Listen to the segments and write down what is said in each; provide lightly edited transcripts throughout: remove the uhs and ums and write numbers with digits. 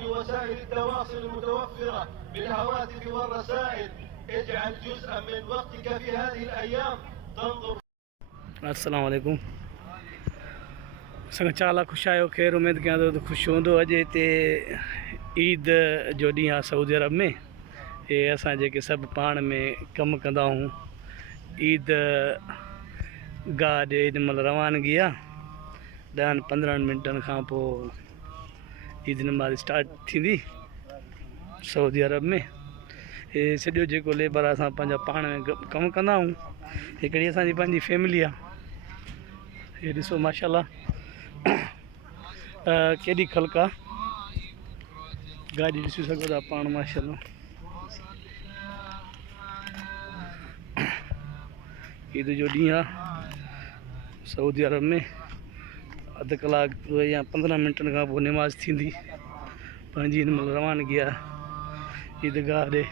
بوسائل التواصل المتوفرة بالهواتف والرسائل. اجعل جزءا من وقتك في هذه الأيام تنظر. अस्सलाम वालेकुम। असां चाला ख़ुशि आहियो, ख़ैर उमेद कयां थो त ख़ुशि हूंदो। अॼु हिते ईद जो ॾींहुं आहे सऊदी अरब में। हे असां जेके सभु पाण में कमु कंदा आहियूं, ईद गाह ॾे हिन महिल रवानगी आहे। 10-15 मिंटनि खां पोइ ईद नमाज़ स्टार्ट थींदी सऊदी अरब में। हे सॼो जेको लेबर आहे असां पंहिंजा पाण में कमु कंदा आहियूं। हिकिड़ी असांजी पंहिंजी फैमिली आहे। हे ॾिसो माशाल्लाह केॾी ख़ल्क़ आहे। गाॾी ॾिसी सघो था पाण माशाल्लाह। ईद जो ॾींहुं आहे सऊदी अरब में। अधु कलाक या 15 मिंटनि खां पोइ नमाज़ थींदी। पंहिंजी हिन महिल रवानगी आहे ईदगाह ॾे।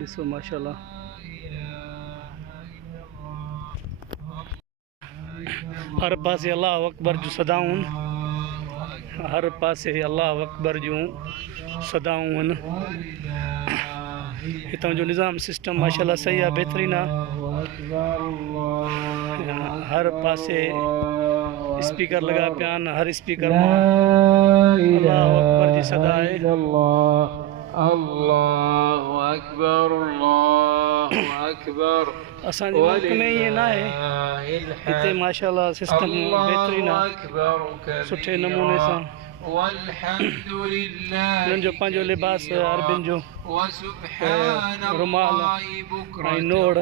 ॾिसो माशाल्लाह हर पासे अल्लाह अकबर जूं सदाऊं आहिनि। हर पासे अल्लाह अकबर जूं सदाऊं आहिनि। हितां जो निज़ाम सिस्टम माशाल्लाह सही आहे, बहितरीनु आहे। हर पासे स्पीकर लॻा पिया आहिनि। हर स्पीकर मां अल्लाह अकबर जी सदा आहे। अल्लाहु अकबर, अल्लाहु अकबर। असांजे मुल्क में ईअं न आहे। हिते माशाल्लाह सिस्टम बहितरीनु आहे, सुठे नमूने सां। हिननि जो पंहिंजो लिबास अरबियुनि जो रुमाल ऐं नोड़।